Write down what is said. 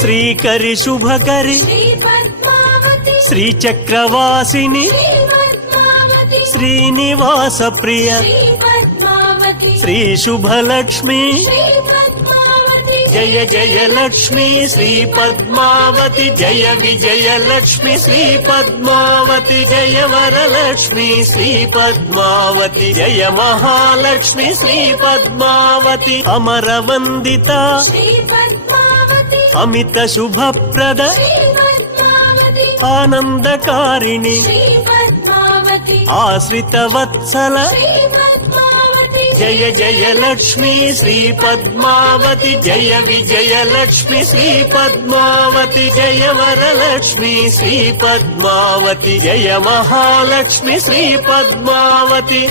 Srikari Shubhakari శ్రీచక్రవాసిని Srinivasa Priya Shri Subhalakshmi Jaya Jaya Lakshmi Shri Padmavati Jaya Vijaya Lakshmi Shri Padmavati Jaya Varalakshmi Shri Padmavati Jaya Mahalakshmi Shri Padmavati Amara వందిత Amit Subhaprada ఆనందకారిణి Ashrita Vatsala Jaya Jaya Lakshmi Shri Padmavati Jaya Vijaya Lakshmi Shri Padmavati Jaya Varalakshmi Shri Padmavati Jaya Mahalakshmi Shri Padmavati